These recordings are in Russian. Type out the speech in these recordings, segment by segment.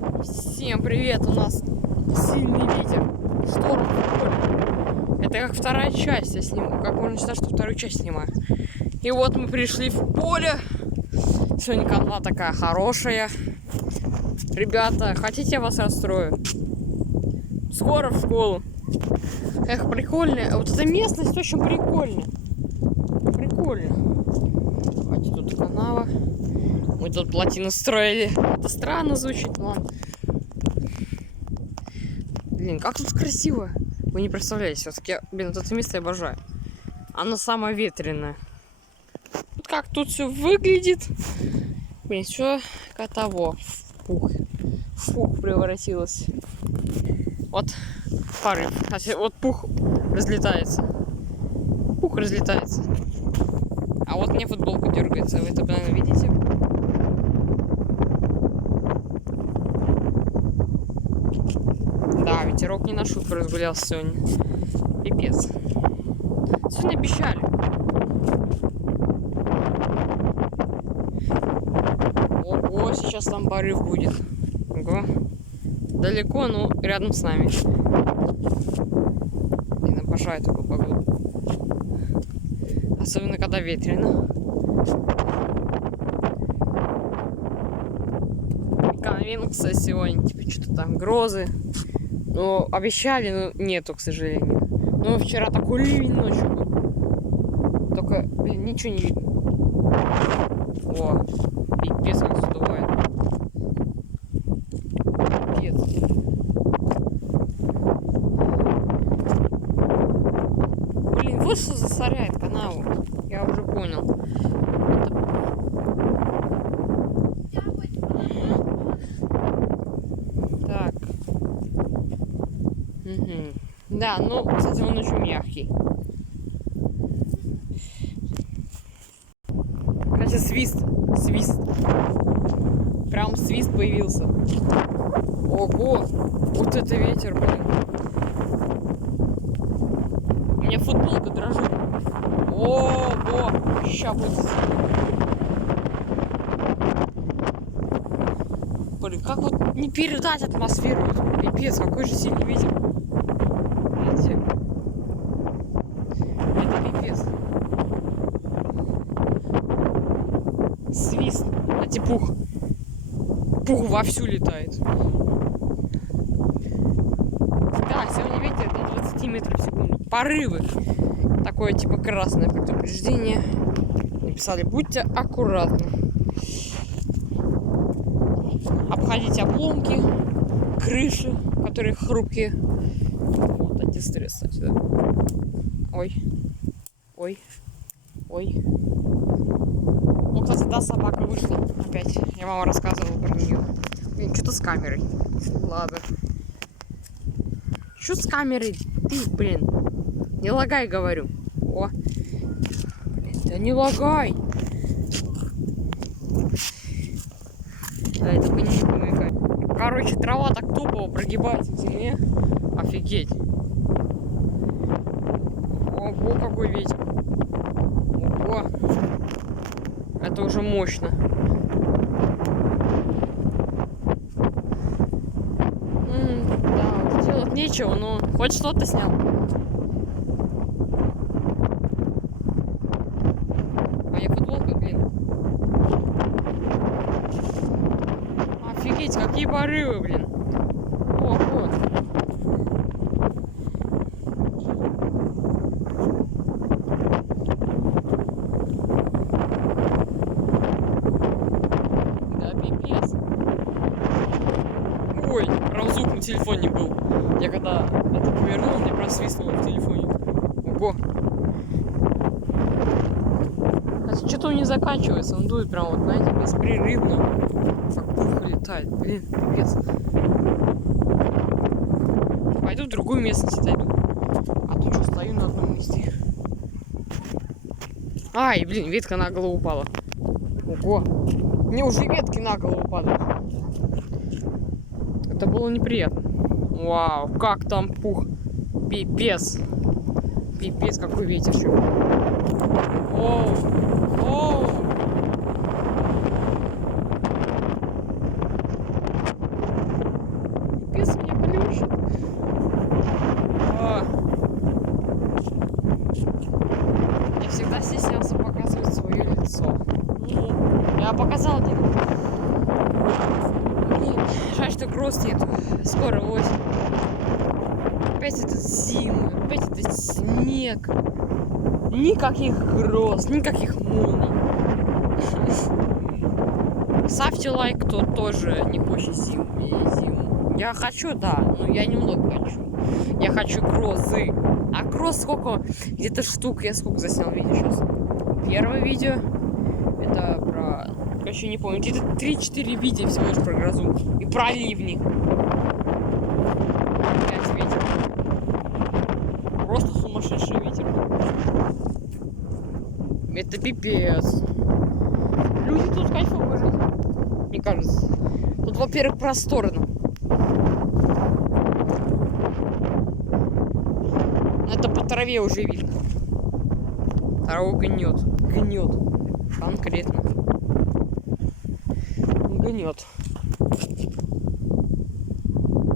Всем привет! У нас сильный ветер, шторм в поле. Это как вторая часть, я сниму. Как можно считать, что вторую часть снимаю. И вот мы пришли в поле. Сегодня канва такая хорошая. Ребята, хотите, я вас расстрою? Скоро в школу. Эх, прикольно. Вот эта местность очень прикольная. Прикольно. Давайте тут канава. Мы тут плотину строили. Это странно звучит, ладно. Блин, как тут красиво. Вы не представляете, все-таки, блин, это место я обожаю. Оно самое ветреное. Вот как тут все выглядит. Блин, все как того. В пух превратилось. Вот порыв. Вот пух разлетается. Пух разлетается. А вот мне футболка дергается. Вы это, наверное, видите? Да, ветерок не на шутку разгулялся сегодня. Пипец. Сегодня обещали. Ого, сейчас там порыв будет. Ого. Далеко, но рядом с нами. Блин, обожаю такую погоду. Особенно, когда ветрено. Конвенция сегодня, типа, что-то там грозы. Но обещали, но нету, к сожалению. Но вчера такой ливень ночью был. Только, блин, ничего не видно. О, пипец как задувает. Пипец. Блин, вот что засоряет канаву. Я уже понял. Так. Угу. Да, ну, кстати, он очень мягкий. Кстати, свист. Прям свист появился. Ого! Вот это ветер, блин. У меня футболка дрожит. Ого! Ща будет. Блин, как вот не передать атмосферу? Пипец, какой же сильный ветер. Видите? Это пипец. Свист. Кстати, пух. Пух вовсю летает. Да, сегодня ветер до 20 метров в секунду. Порывы. Такое типа красное предупреждение. Написали: будьте аккуратны. Обходите обломки, крыши, которые хрупкие. Вот антистресс, кстати, да. Ой. Ну, кстати, да, собака вышла опять. Я мама рассказывала про нее. Блин, что-то с камерой. Ладно. Что с камерой? Ты, блин. Не лагай, говорю. О. Блин, да не лагай. Да, это по ней помыкать. Короче, трава так топово прогибается к земле. Офигеть. Ого, какой ветер. Ого. Это уже мощно. Да, делать нечего, но хоть что-то снял. Моя футболка, блин. Офигеть, какие порывы, блин. О, вот. Да, пипец. Ой, прям звук на телефоне был. Я когда это повернул, мне просвистнуло в телефоне. Ого. Что-то он не заканчивается, он дует прям вот, знаете, беспрерывно. Как пух летает, блин, пипец. Пойду в другую местность отойду. А то что, стою на одном месте. Ай, блин, ветка на голову упала. Ого. Мне уже ветки на голову падают. Это было неприятно. Вау, как там пух. Пипец. Пипец, какой ветер. Оу. гроз нету. Скоро осень. Опять это зима, опять это снег. Никаких гроз, никаких молний. Ставьте лайк, кто тоже не хочет зиму. Я хочу, да, но я немного хочу. Я хочу грозы. А гроз сколько? Где-то штук. Я сколько заснял видео сейчас? Первое видео. Это про... Короче, не помню. Где-то 3-4 видео всего лишь про грозу. И про ливни. Опять ветер. Просто сумасшедший ветер. Это пипец. Люди тут кайфово жить. Мне кажется. Тут, во-первых, просторно. Это по траве уже видно. Траву гнет. Гнет. Конкретно. Гнет.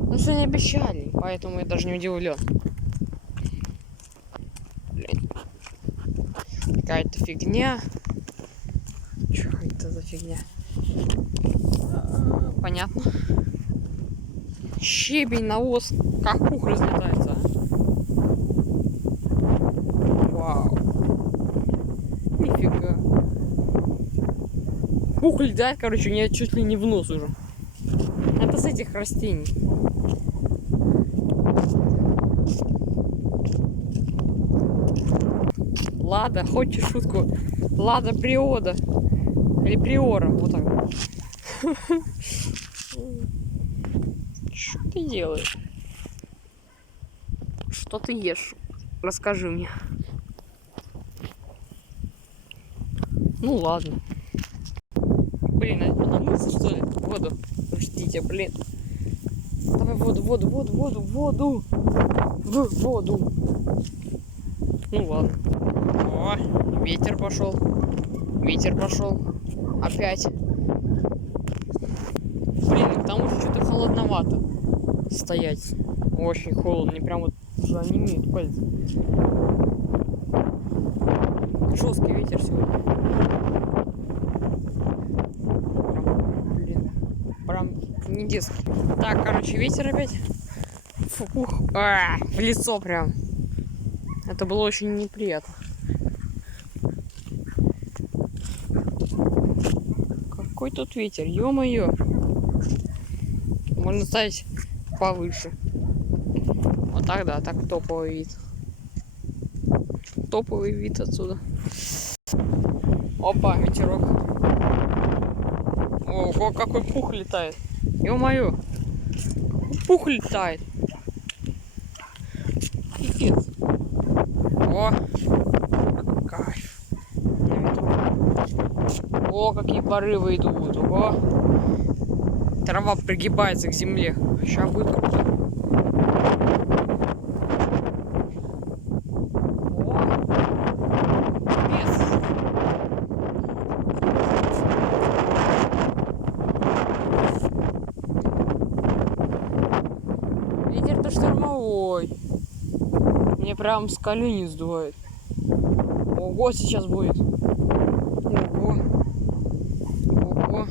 Ну что не обещали, поэтому я даже не удивлен. Блин. Какая-то фигня. Что это за фигня? Понятно. Щебень, навоз. Как пух разлетается, а? Вау. Нифига. Пух летает, короче, мне чуть ли не в нос уже. Это с этих растений. Лада, хочешь шутку? Лада Приода. Или Приора, вот так. Что ты делаешь? Что ты ешь? Расскажи мне. Ну ладно. Блин, а это намыться, что ли? Воду. Ждите, блин. Давай воду. В воду. Ну ладно. О, ветер пошел. Опять. Блин, к тому же что-то холодновато стоять. Очень холодно. Мне прям вот уже онемеют пальцы. Жесткий ветер сегодня. Прям не детский. Так, короче, ветер опять. Фух. В лицо прям. Это было очень неприятно. Какой тут ветер, ё-моё. Можно ставить повыше. Вот так, да, так топовый вид. Топовый вид отсюда. Опа, ветерок. Ого, какой пух летает. Ё-моё. Пух летает. Пипец. О, кайф. На ветру. О, какие порывы идут. Ого. Трава пригибается к земле. Сейчас будет круто. О, пипец. Ветер-то штормовой. Мне прям с колени сдувает. Ого, сейчас будет. Ого. Ого.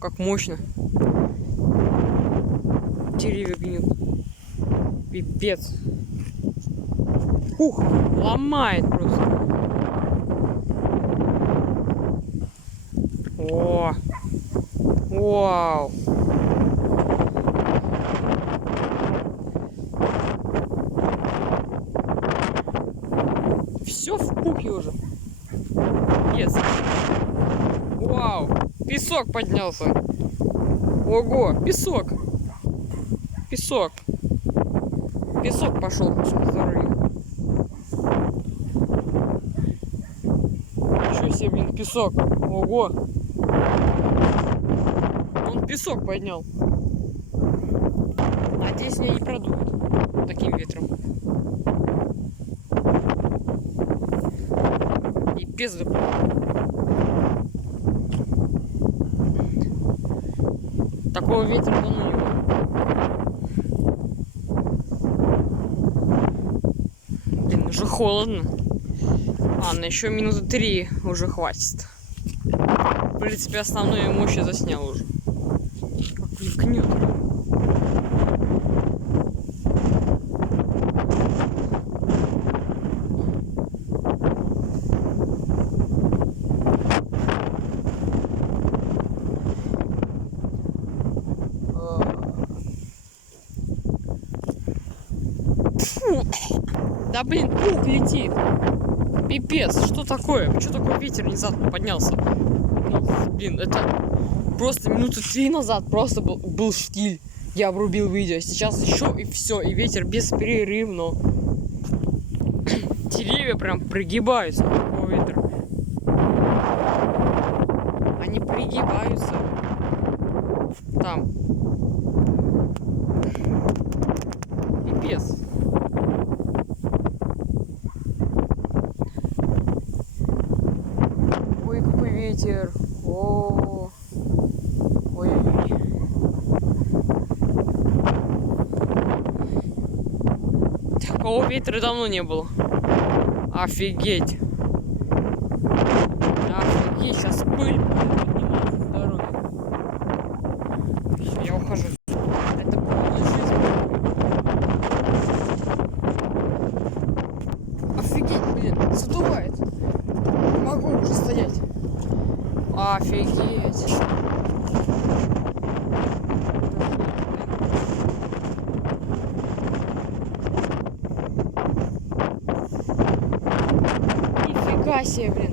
Как мощно. Деревья гнют. Пипец. Ух, ломает просто. О. Вау. Все в пухе уже. Пипец. Вау. Песок поднялся. Ого, песок. Песок. Песок пошел. Ничего себе, блин, песок. Ого. Он песок поднял. Надеюсь, меня не продует таким ветром. Пипец, да. Такого ветра давно не было. Блин, уже холодно. Ладно, еще минуты 3 уже хватит. В принципе, основную мощь я заснял уже. Как гнет. Да блин, пух летит. Пипец, что такое? Почему такой ветер внезапно поднялся? Ну, блин, это просто минуты 3 назад просто был штиль. Я обрубил видео. Сейчас еще и все. И ветер беспрерывно. Деревья прям пригибаются от такого ветра. Они пригибаются. Там. Пипец. Ой, какой ветер. О, ой. Такого ветра давно не было. Офигеть. Офигеть, сейчас пыль поднимается с дороги. Все, я ухожу. Это полная жизнь. Офигеть, блин, задувает. Не могу уже стоять. Офигеть. Нифига себе, блин.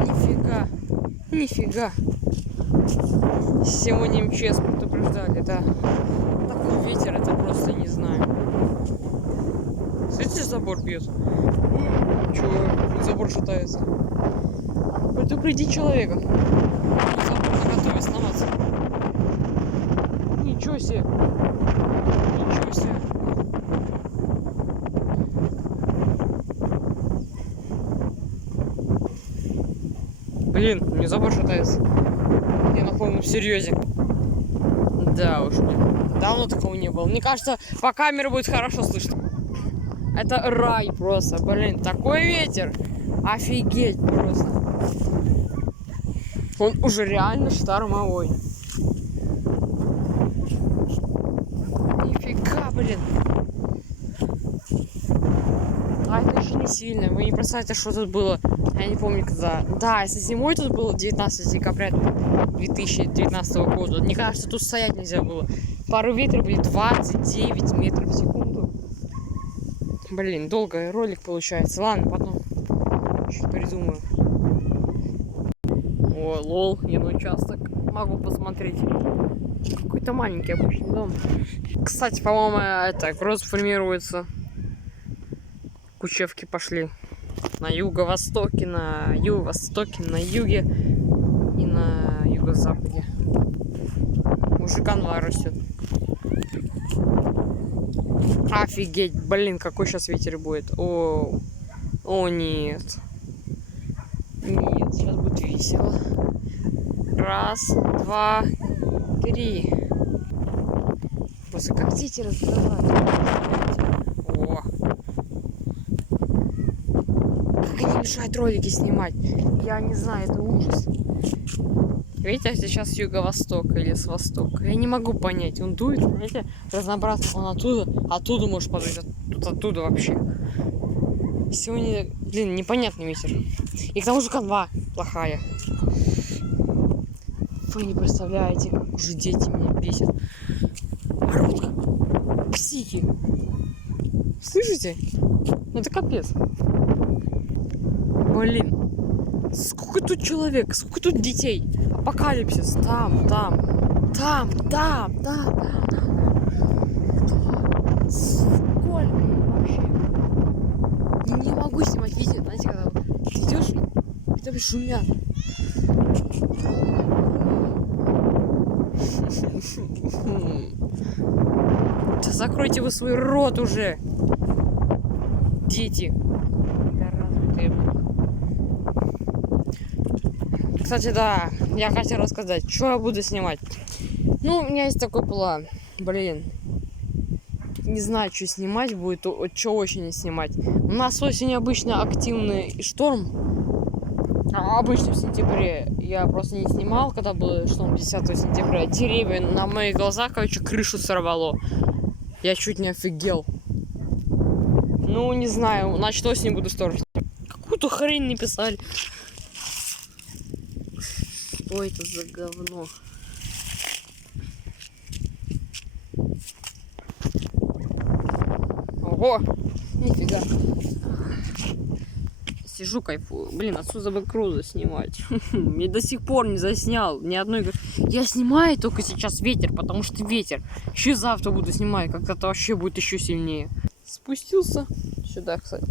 Нифига. Нифига. Сегодня МЧС предупреждали, да. Такой ветер, это просто не знаю. Смотрите, забор бьет. Чего? Забор шатается. Предупреди человека. Забор наготове сломаться. Ничего себе. Ничего себе. Блин, мне забор шатается. Я на полном серьезе. Да уж, давно такого не было. Мне кажется, по камере будет хорошо слышно. Это рай просто, блин, такой ветер. Офигеть просто. Он уже реально штормовой. Нифига, блин. А это еще не сильно. Вы не представляете, что тут было. Я не помню, когда. Да, если зимой тут было 19 декабря 2019 года. Мне кажется, тут стоять нельзя было. Порывы ветра были 29 метров в секунду. Блин, долгий ролик получается. Ладно, потом чуть придумаю. О, лол, я на участок могу посмотреть. Какой-то маленький обычный дом. Кстати, по-моему, это гроза формируется. Кучевки пошли на юго-востоке, на юго-востоке, на юге и на юго-западе. Уже канва растет. Офигеть, блин, какой сейчас ветер будет. О нет. Нет, сейчас будет весело. Раз, два, три. Просто как дети разговаривают. О. Как они мешают ролики снимать. Я не знаю, это ужас. Видите, сейчас с юго-востока или с востока. Я не могу понять. Он дует, знаете, разнообразно. Он оттуда может подуть. Оттуда вообще. Сегодня, блин, непонятный ветер. И к тому же канва плохая. Вы не представляете, как уже дети меня бесят. Орут как психи. Слышите? Ну это капец. Блин. Сколько тут человек, сколько тут детей. Апокалипсис. Там. Сколько вообще. Не могу снимать видео, знаете, когда ты идешь, и там шумят. Да закройте вы свой рот уже, дети. Да разве. Кстати, да, я хотела рассказать, что я буду снимать. Ну, у меня есть такой план. Блин. Не знаю, что снимать будет, что очень не снимать. У нас осенью обычно активный шторм. Обычно в сентябре. Я просто не снимал, когда был шторм 10 сентября. Деревья на моих глазах, короче, крышу сорвало. Я чуть не офигел. Ну, не знаю, значит, осенью буду шторм. Какую-то хрень написали. Что это за говно? Ого! Нифига. Сижу, кайфую. Блин, отсюда бы круто снимать. И до сих пор не заснял ни одной. Я снимаю только сейчас ветер, потому что ветер. Еще завтра буду снимать, как это вообще будет еще сильнее. Спустился сюда, кстати.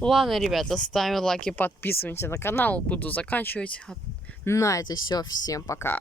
Ладно, ребята, ставим лайки, подписываемся на канал. Буду заканчивать. На это все. Всем пока.